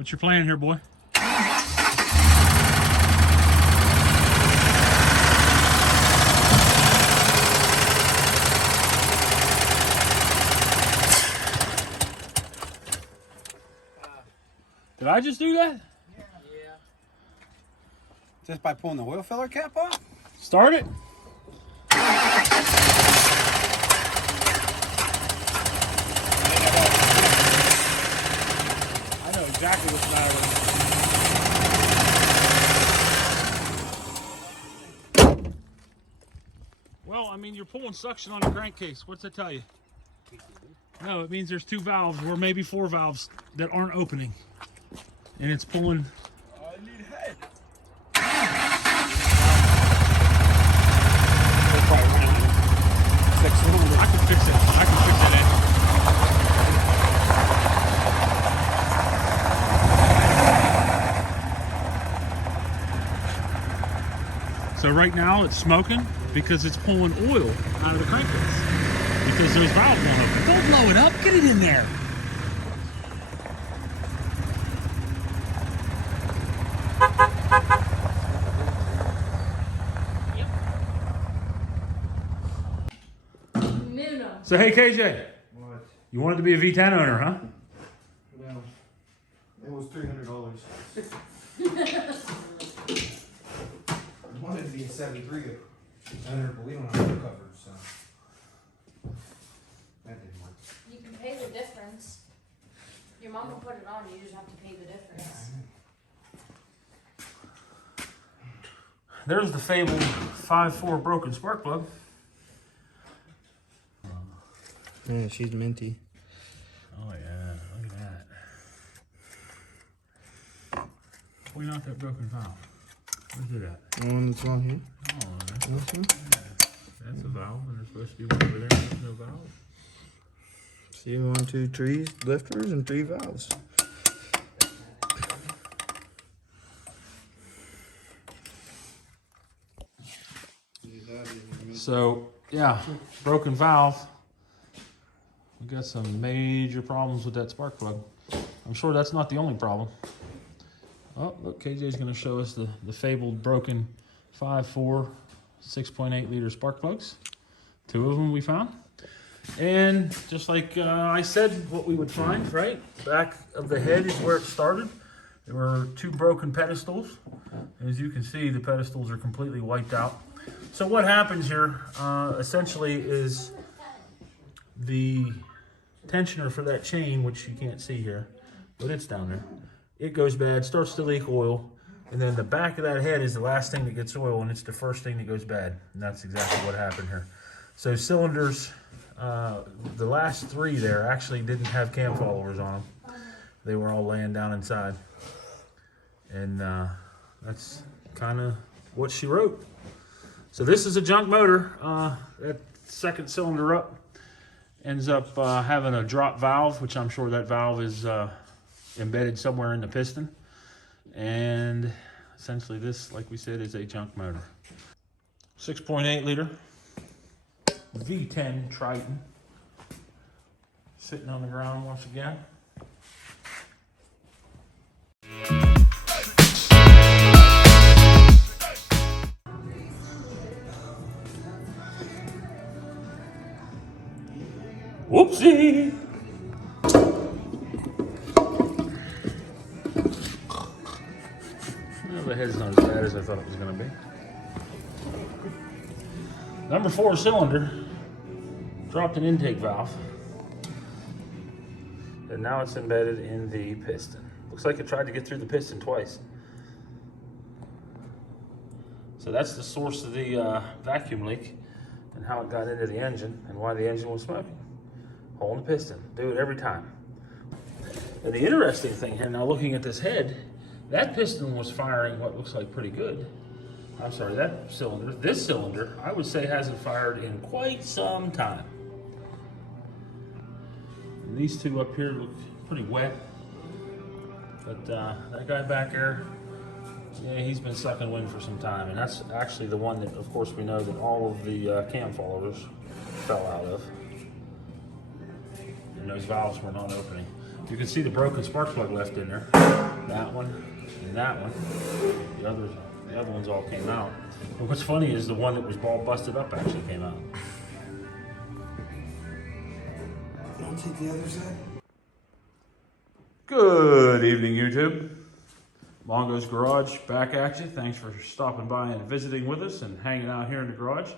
What's your plan here, boy? Did I just do that? Yeah. Just by pulling the oil filler cap off? Start it. I know exactly what's the matter with it. Well, I mean, you're pulling suction on the crankcase. What's that tell you? No, it means there's 2 valves, or maybe 4 valves that aren't opening. And it's pulling. I need head. I can fix it. I can fix that engine. So right now it's smoking because it's pulling oil out of the crankcase because those valves won't open. Don't blow it up. Get it in there. So hey KJ, What? you wanted to be a V10 owner, huh? Well, it was $300. I wanted to be a 73 owner, but we don't have no coverage, so that didn't work. You can pay the difference. Your mom will put it on, you just have to pay the difference. There's the fabled 5.4 broken spark plug. Yeah, she's minty. Oh yeah, look at that. Point out that broken valve. Where's it at? The one that's on here. Oh, that's, This one? that's a valve, and there's supposed to be one over there. There's no valve. See, 1, 2 trees, lifters, and 3 valves. So yeah, broken valve. We got some major problems with that spark plug. I'm sure that's not the only problem. Oh, look, KJ's gonna show us the fabled broken 5.4, 6.8 liter spark plugs. 2 of them we found. And just like I said, what we would find, right? Back of the head is where it started. There were 2 broken pedestals. As you can see, the pedestals are completely wiped out. So what happens here, essentially, is the tensioner for that chain, which you can't see here, but it's down there. It goes bad, starts to leak oil, and then the back of that head is the last thing that gets oil, and it's the first thing that goes bad. And that's exactly what happened here. So cylinders, the last 3 there actually didn't have cam followers on them. They were all laying down inside. And that's kind of what she wrote. So this is a junk motor. That second cylinder up ends up having a drop valve, which I'm sure that valve is embedded somewhere in the piston. And essentially this, like we said, is a junk motor. 6.8 liter V10 Triton. Sitting on the ground once again. Whoopsie! Well, the head's not as bad as I thought it was going to be. Number 4 cylinder dropped an intake valve, and now it's embedded in the piston. Looks like it tried to get through the piston twice. So that's the source of the vacuum leak and how it got into the engine and why the engine was smoking. Hole in the piston. Do it every time. And the interesting thing here, now looking at this head, that piston was firing what looks like pretty good. I'm sorry, that cylinder, this cylinder, I would say hasn't fired in quite some time. And these 2 up here look pretty wet. But that guy back there, yeah, he's been sucking wind for some time. And that's actually the one that, of course, we know that all of the cam followers fell out of. And those valves were not opening. You can see the broken spark plug left in there. That one and that one. The other ones all came out. But what's funny is the one that was ball busted up actually came out. Don't take the other side. Good evening, YouTube. Mongo's Garage back at you. Thanks for stopping by and visiting with us and hanging out here in the garage.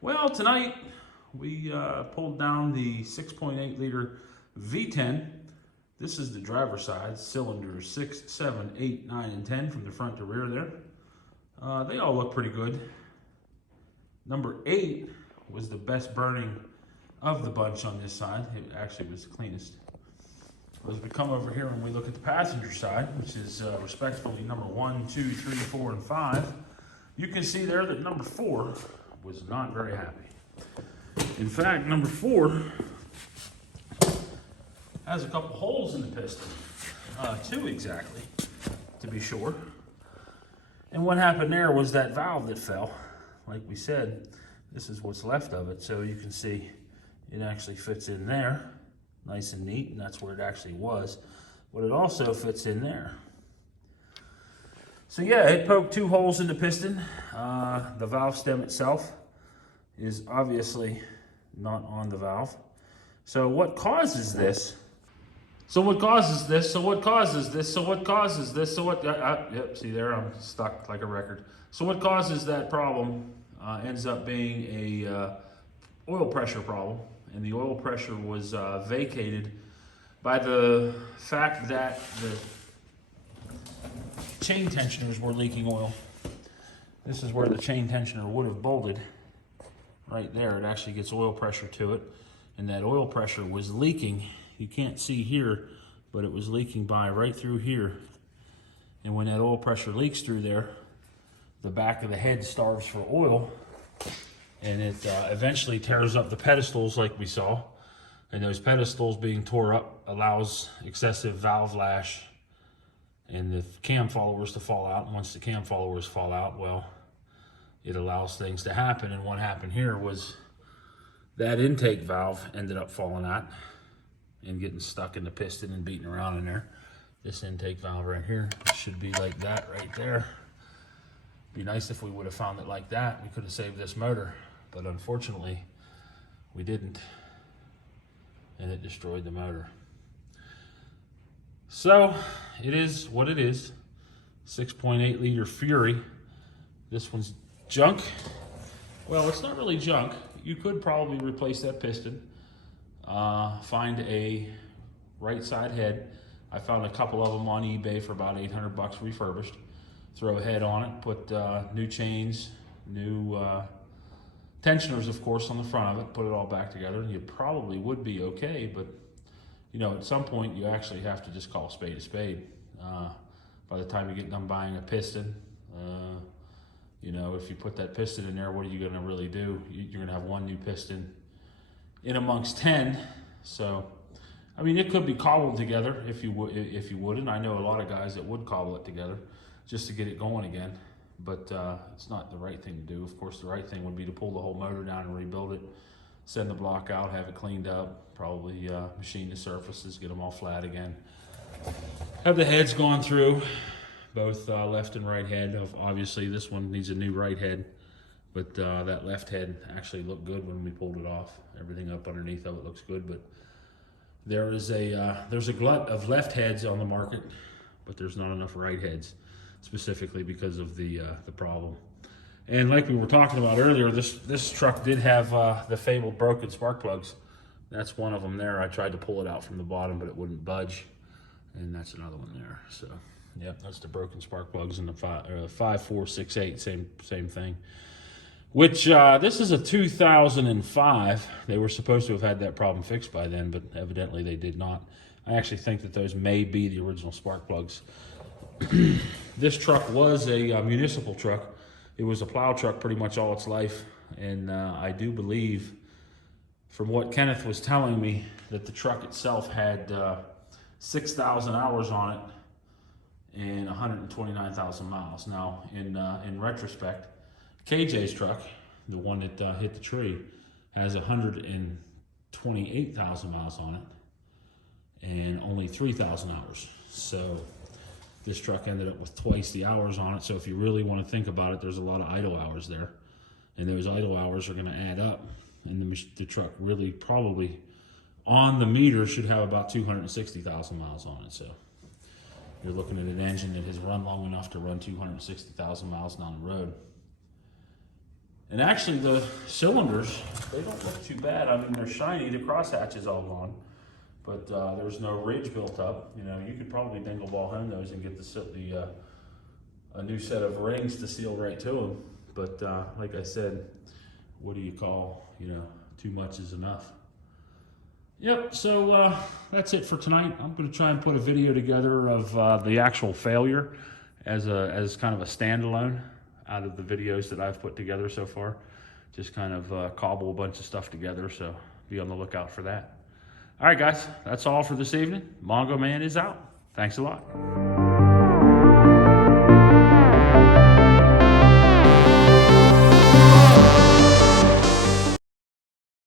Well, tonight we pulled down the 6.8 liter V10. This is the driver's side, cylinders 6, 7, 8, 9, and 10 from the front to rear there. They all look pretty good. Number 8 was the best burning of the bunch on this side. It actually was the cleanest. As we come over here and we look at the passenger side, which is respectively number 1, 2, 3, 4, and 5, you can see there that number 4 was not very happy. In fact, number 4 has a couple holes in the piston, 2 exactly, to be sure. And what happened there was that valve that fell. Like we said, this is what's left of it, so you can see it actually fits in there. Nice and neat, and that's where it actually was. But it also fits in there. So yeah, it poked 2 holes in the piston. The valve stem itself is obviously not on the valve. So what causes this? Yep, see there, I'm stuck like a record. So what causes that problem ends up being a oil pressure problem. And the oil pressure was vacated by the fact that the chain tensioners were leaking oil. This is where the chain tensioner would have bolted. Right there, it actually gets oil pressure to it. And that oil pressure was leaking. You can't see here, but it was leaking by right through here. And when that oil pressure leaks through there, the back of the head starves for oil. And it eventually tears up the pedestals like we saw. And those pedestals being tore up allows excessive valve lash and the cam followers to fall out. And once the cam followers fall out, well, it allows things to happen. And what happened here was that intake valve ended up falling out and getting stuck in the piston and beating around in there. This intake valve right here should be like that right there. Be nice if we would have found it like that. We could have saved this motor. But unfortunately, we didn't, and it destroyed the motor. So, it is what it is. 6.8 liter Fury. This one's junk. Well, it's not really junk. You could probably replace that piston. Find a right side head. I found a couple of them on eBay for about 800 bucks refurbished. Throw a head on it, put new chains, new tensioners, of course, on the front of it, put it all back together, and you probably would be okay, but, you know, at some point, you actually have to just call a spade a spade. By the time you get done buying a piston, you know, if you put that piston in there, what are you going to really do? You're going to have 1 new piston in amongst 10, so, I mean, it could be cobbled together if you would, and I know a lot of guys that would cobble it together just to get it going again. But it's not the right thing to do. Of course, the right thing would be to pull the whole motor down and rebuild it, send the block out, have it cleaned up, probably machine the surfaces, get them all flat again. Have the heads gone through, both left and right head. Obviously, this one needs a new right head, but that left head actually looked good when we pulled it off. Everything up underneath of it looks good, but there's a glut of left heads on the market, but there's not enough right heads, specifically because of the problem. And like we were talking about earlier, this truck did have the fabled broken spark plugs. That's one of them there. I tried to pull it out from the bottom, but it wouldn't budge. And that's another one there. So, yep, that's the broken spark plugs in the 5, 4, 6, 8, same thing. Which, this is a 2005. They were supposed to have had that problem fixed by then, but evidently they did not. I actually think that those may be the original spark plugs. This truck was a municipal truck. It was a plow truck pretty much all its life. And I do believe, from what Kenneth was telling me, that the truck itself had 6,000 hours on it and 129,000 miles. Now, in retrospect, KJ's truck, the one that hit the tree, has 128,000 miles on it. and only 3,000 hours. So this truck ended up with twice the hours on it. So if you really want to think about it, there's a lot of idle hours there, and those idle hours are going to add up, and the truck really probably on the meter should have about 260,000 miles on it. So you're looking at an engine that has run long enough to run 260,000 miles down the road. And actually the cylinders, they don't look too bad. I mean, they're shiny, the crosshatch is all gone, but there's no ridge built up. You know, you could probably dingle ball home those and get a new set of rings to seal right to them. But like I said, what do you call, you know, too much is enough. Yep, so that's it for tonight. I'm going to try and put a video together of the actual failure as kind of a standalone out of the videos that I've put together so far. Just kind of cobble a bunch of stuff together, so be on the lookout for that. All right, guys, that's all for this evening. Mongo Man is out. Thanks a lot.